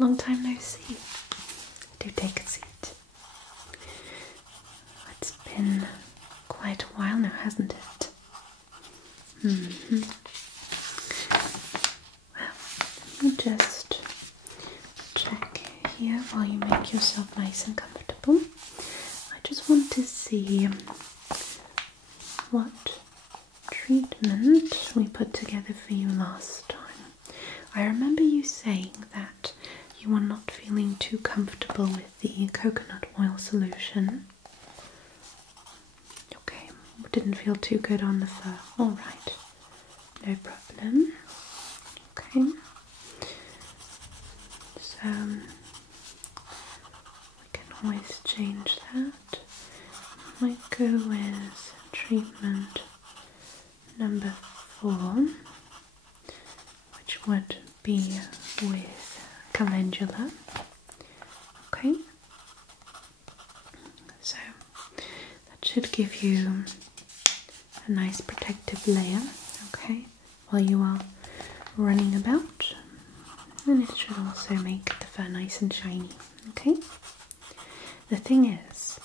long time no see. Do take a seat. It's been quite a while now, hasn't it? Well, let me just check here while you make yourself nice and comfortable. I just want to see what treatment we put together for you last time. I remember you saying that you were not feeling too comfortable with the coconut oil solution. Okay, didn't feel too good on the fur. Alright, no problem. Okay, so we can always change that. Might go with treatment number 4, which would be with calendula. Okay, so that should give you a nice protective layer, okay, while you are running about, and it should also make the fur nice and shiny. Okay, the thing is,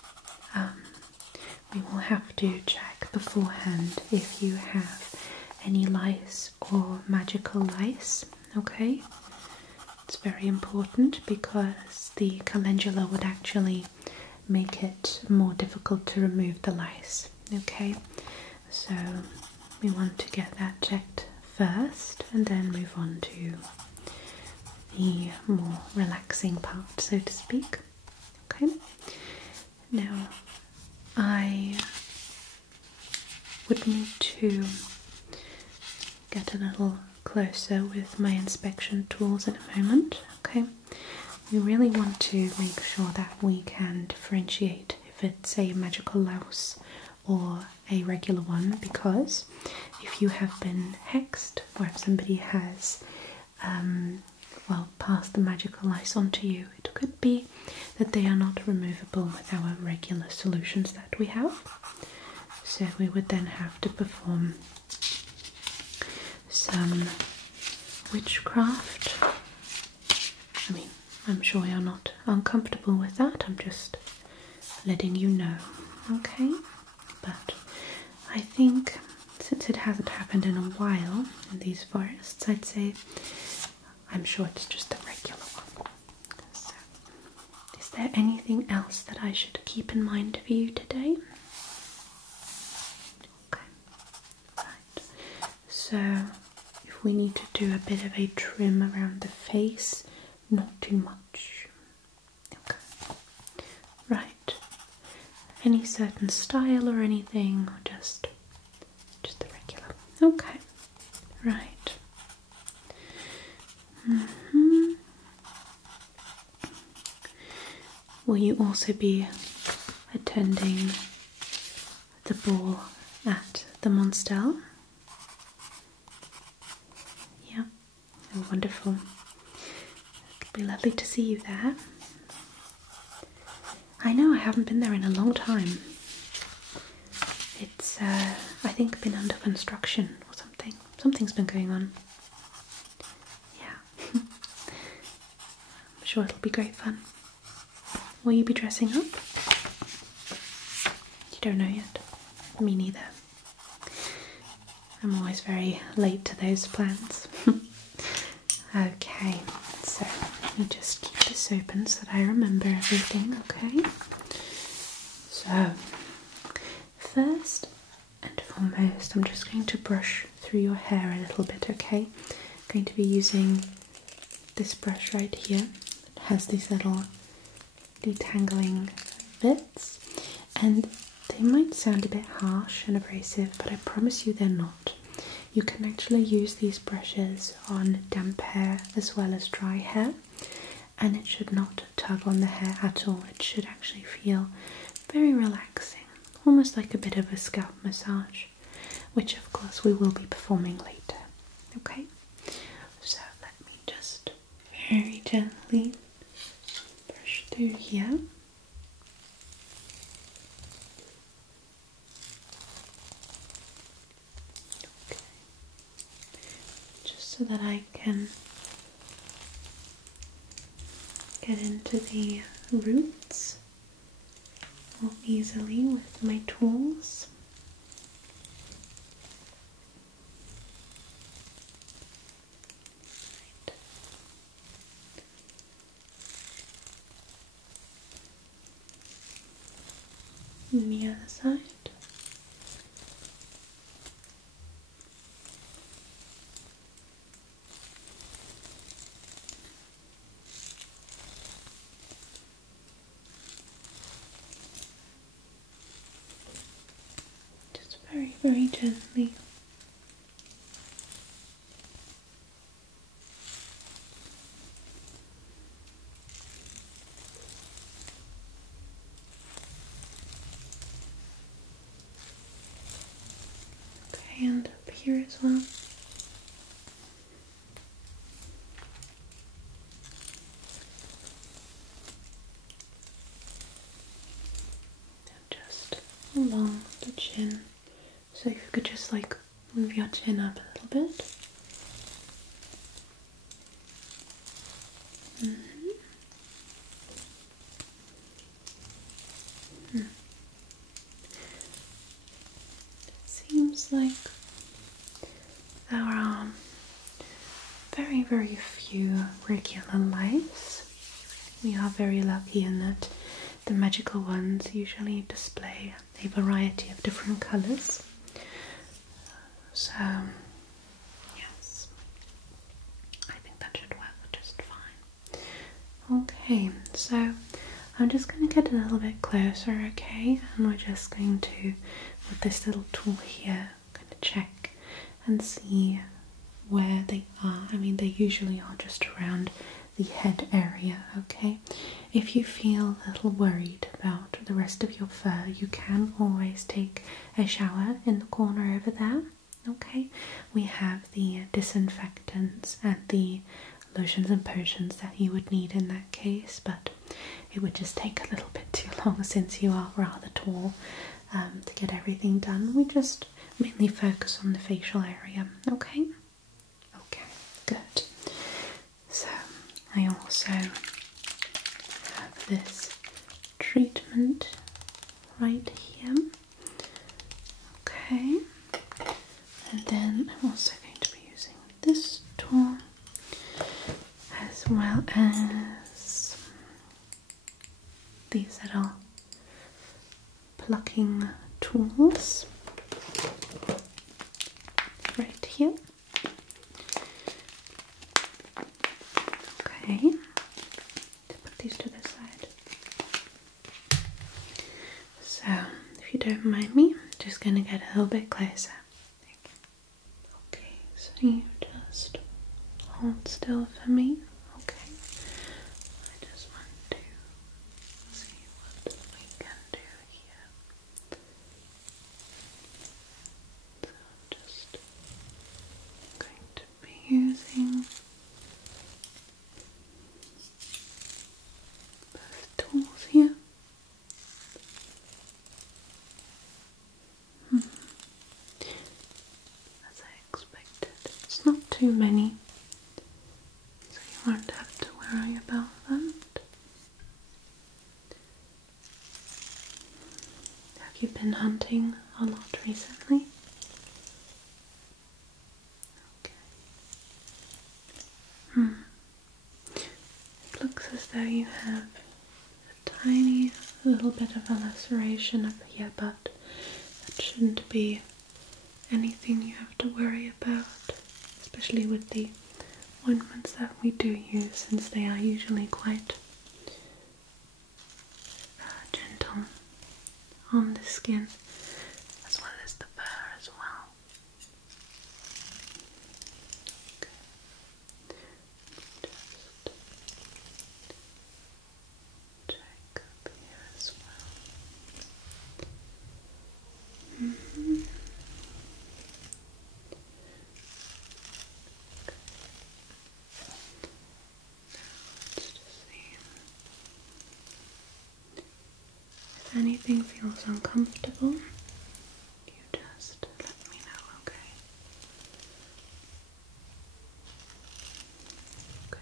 we will have to check beforehand if you have any lice or magical lice. Okay, it's very important because the calendula would actually make it more difficult to remove the lice. Okay, so we want to get that checked first and then move on to the more relaxing part, so to speak. Okay, now I would need to get a little closer with my inspection tools in a moment. Okay, we really want to make sure that we can differentiate if it's a magical louse or a regular one, because if you have been hexed or if somebody has well, passed the magical lice onto you, it could be that they are not removable with our regular solutions that we have. So we would then have to perform some witchcraft. I mean, I'm sure you're not uncomfortable with that, I'm just letting you know, okay? But I think since it hasn't happened in a while in these forests, I'd say I'm sure it's just a regular one. So, is there anything else that I should keep in mind for you today? Okay, right. So, if we need to do a bit of a trim around the face, not too much. Okay, right. Any certain style or anything, or just the regular? Okay, right. Will you also be attending the ball at the Monstel? Yeah, oh, wonderful. It'd be lovely to see you there. I know I haven't been there in a long time. It's, I think, been under construction or something. Something's been going on. Yeah. I'm sure it'll be great fun. Will you be dressing up? You don't know yet. Me neither. I'm always very late to those plans. Okay, so let me just keep this open so that I remember everything, okay? So, first and foremost, I'm just going to brush through your hair a little bit, okay? I'm going to be using this brush right here. It has these little detangling bits, and they might sound a bit harsh and abrasive, but I promise you they're not. You can actually use these brushes on damp hair as well as dry hair, and it should not tug on the hair at all. It should actually feel very relaxing, almost like a bit of a scalp massage, which of course we will be performing later. Okay, so let me just very gently brush through here. Okay. Just so that I can get into the roots more easily with my tools. And the other side. Just very, very gently. Okay, and up here as well. And just along the chin. So if you could just like move your chin up a little bit. It seems like there are very, very few regular lice. We are very lucky in that the magical ones usually display a variety of different colours. So, yes, I think that should work just fine. Okay, so I'm just going to get a little bit closer, okay? And we're just going to, with this little tool here, kind of check and see where they are. I mean, they usually are just around the head area, okay? If you feel a little worried about the rest of your fur, you can always take a shower in the corner over there, okay? We have the disinfectants and the lotions and potions that you would need in that case, but it would just take a little bit too long since you are rather tall to get everything done. We just mainly focus on the facial area, okay? Okay, good. So I also have this treatment right here. Okay, and then I'm also going to be using this tool as well as these little plucking tools right here. Okay, to put these to the side. So, if you don't mind me, I'm just going to get a little bit closer. Okay, so you just hold still for me. Okay, I just want to see what we can do here. So I'm just going to be using both tools here. As I expected, it's not too many, so you won't have to worry about that. Have you been hunting a lot recently? Okay. It looks as though you have a tiny little bit of a laceration up here, but that shouldn't be anything you have to worry about, especially with the ointments that we do use, since they are usually quite gentle on the skin as well as the fur as well. Okay. Just check up here as well. If anything feels uncomfortable, you just let me know, okay? Okay.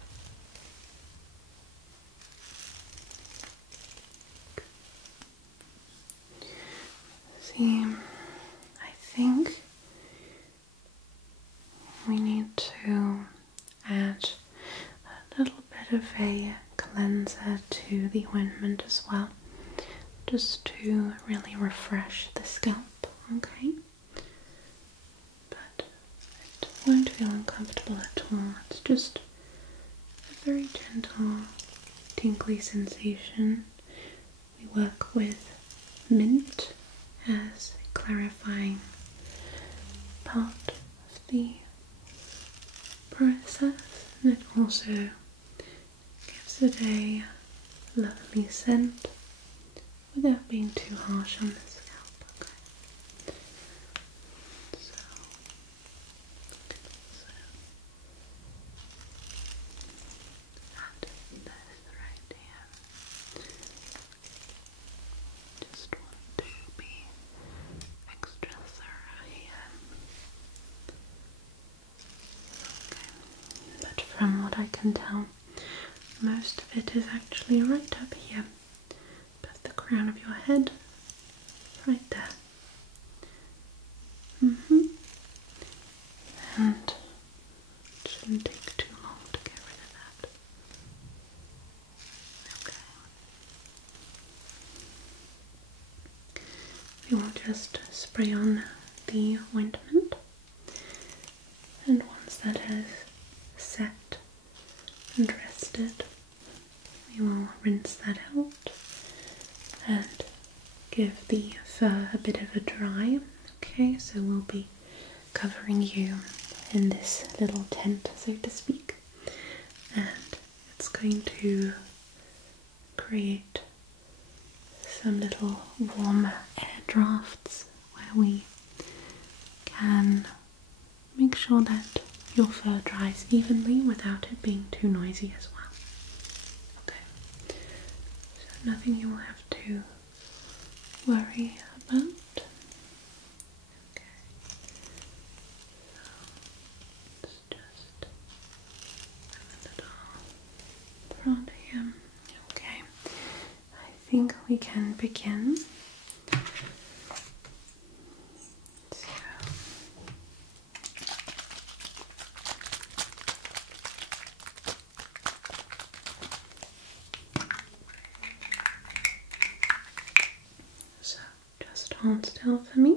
of a cleanser to the ointment as well, just to really refresh the scalp, okay? But it won't feel uncomfortable at all. It's just a very gentle, tingly sensation. We work with mint as a clarifying part of the process, and it also gives it a lovely scent without being too harsh on the scalp. Okay. So add this right here. Just want to be extra thorough here. Okay. But from what I can tell, most of it is actually right up here, above the crown of your head, right there. And it shouldn't take too long to get rid of that. Okay. We will just spray on the ointment, and once that has set and rested, we will rinse that out and give the fur a bit of a dry. Okay, so we'll be covering you in this little tent, so to speak, and it's going to create some little warm air drafts where we can make sure that your fur dries evenly without it being too noisy as well. Okay, so nothing you will have to worry about. Okay, so let's just have a little front here. Okay, I think we can begin. So just hold still for me.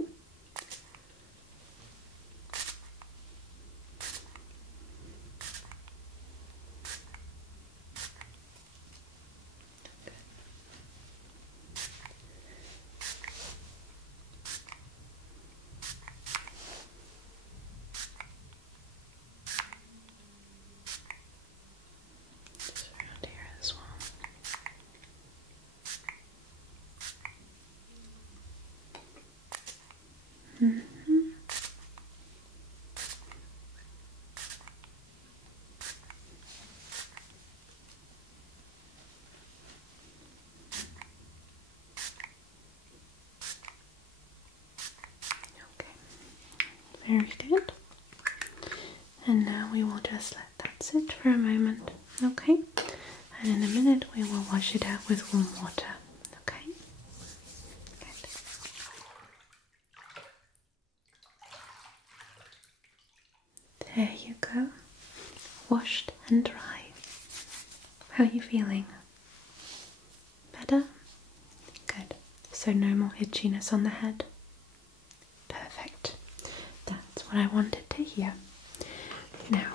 Just around here as well. Okay, very good. And now we will just let that sit for a moment, okay? And in a minute we will wash it out with warm water, okay? Good. There you go, washed and dry. How are you feeling? Better? Good. So no more itchiness on the head? Perfect. That's what I wanted to hear. Now,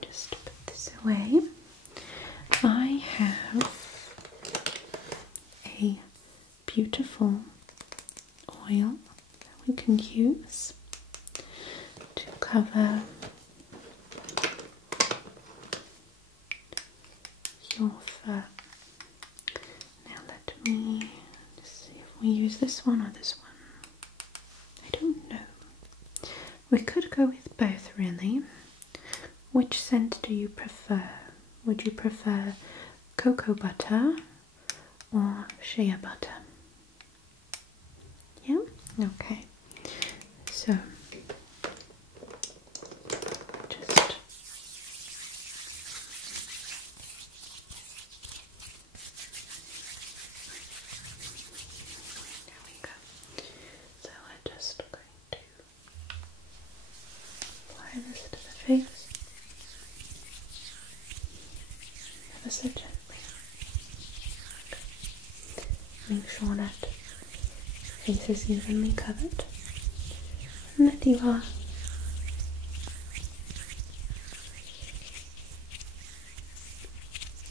just put this away. I have a beautiful oil that we can use to cover your fur. Now let me see if we use this one or this one. I don't know. We could go with both, really. Which scent do you prefer? Would you prefer cocoa butter or shea butter? Yeah? Okay. So, just there we go. So I'm just going to apply this to the face. ever so gently. Make sure that your face is evenly covered and that you are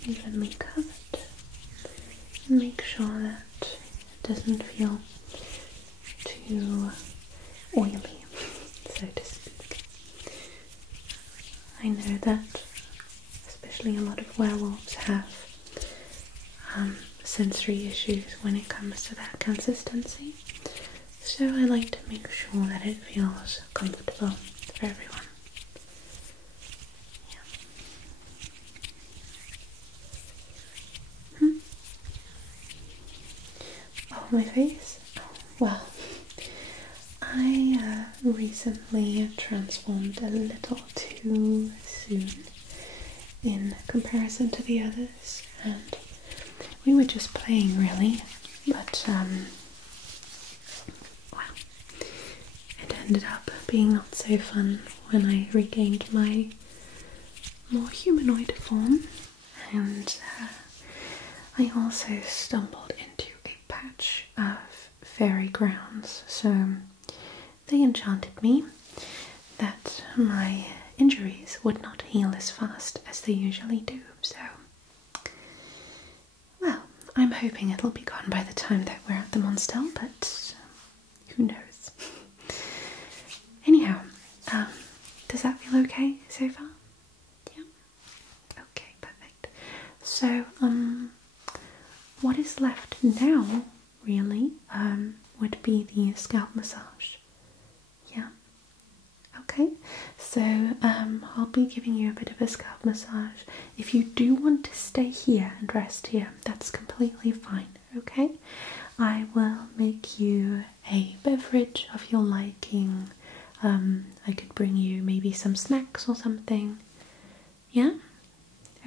evenly covered. And make sure that it doesn't feel too oily, so to speak. I know that especially a lot of werewolves have sensory issues when it comes to that consistency, so I like to make sure that it feels comfortable for everyone. Yeah. Oh, my face? Well, I recently transformed a little too soon in comparison to the others, and we were just playing really, but well, it ended up being not so fun when I regained my more humanoid form, and I also stumbled into a patch of fairy grounds, so they enchanted me that my injuries would not heal as fast as they usually do, so well, I'm hoping it'll be gone by the time that we're at the Monstel, but who knows. Anyhow, does that feel okay so far? Yeah? Okay, perfect. So, what is left now, really, would be the scalp massage. Yeah? Okay, so I'll be giving you a bit of a scalp massage. If you do want to stay here and rest here, that's completely fine, okay? I will make you a beverage of your liking. I could bring you maybe some snacks or something. Yeah?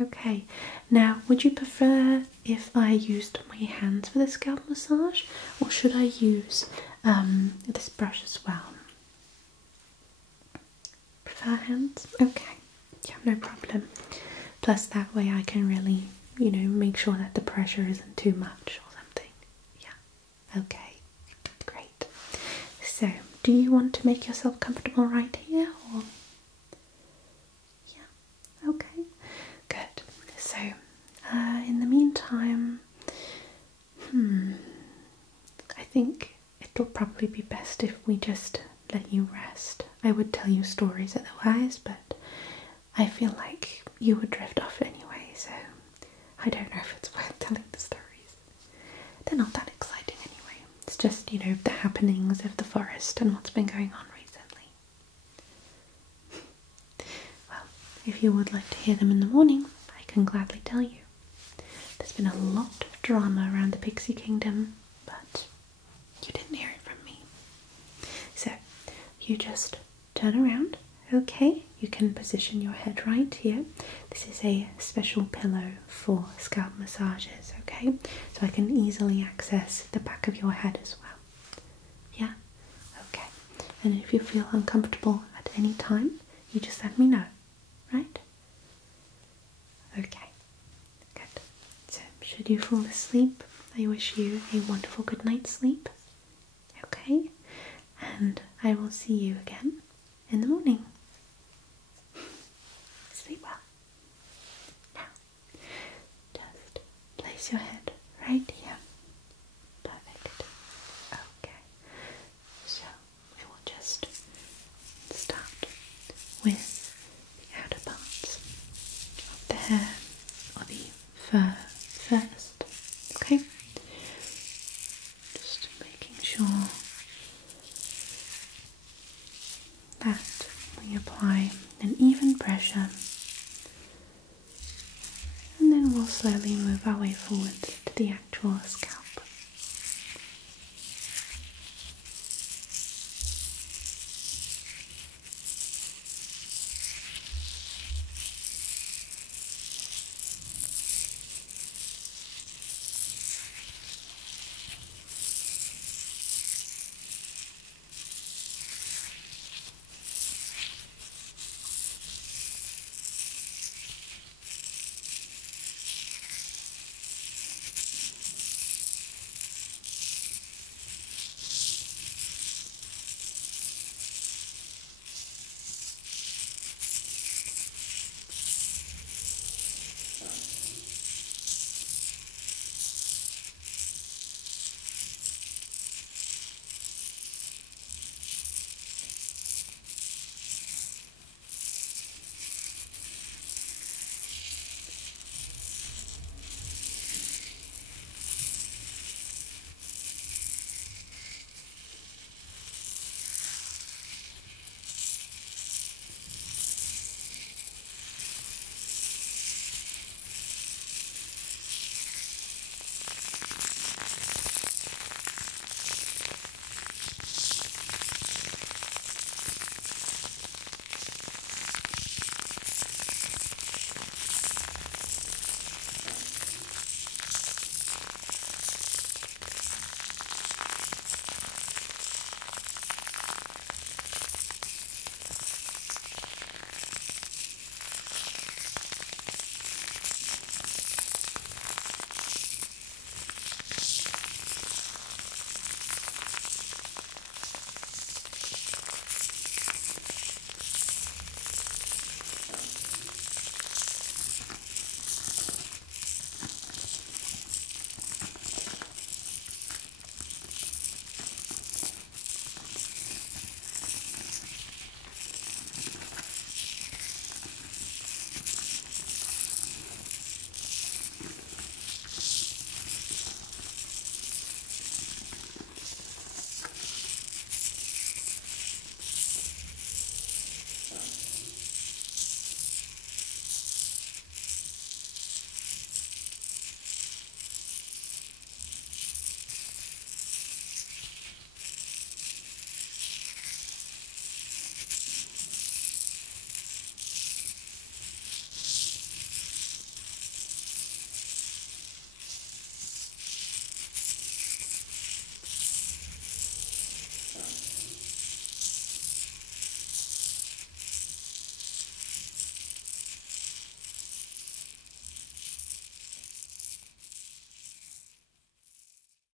Okay. Now, would you prefer if I used my hands for the scalp massage, or should I use this brush as well? Prefer hands? Okay. Yeah, no problem. Plus that way I can really, make sure that the pressure isn't too much or something. Yeah. Okay. Great. So, do you want to make yourself comfortable right here, or? Yeah. Okay. Good. So, in the meantime, I think it'll probably be best if we just let you rest. I would tell you stories otherwise, but I feel like you would drift off anyway, so I don't know if it's worth telling the stories. They're not that exciting anyway. It's just, the happenings of the forest and what's been going on recently. Well, if you would like to hear them in the morning, I can gladly tell you. There's been a lot of drama around the Pixie Kingdom, but you didn't hear it from me. So, you just turn around, okay? You can position your head right here. This is a special pillow for scalp massages, okay? So I can easily access the back of your head as well. Yeah? Okay. And if you feel uncomfortable at any time, you just let me know, right? Okay. Good. So, should you fall asleep, I wish you a wonderful good night's sleep. Okay? And I will see you again in the morning. Sleep well. Now, just place your head right here. Perfect. Okay. So, we will just start with the outer parts of the hair or the fur first. Okay? Just making sure that we apply an even pressure, and then we'll slowly move our way forward to the actual scalp.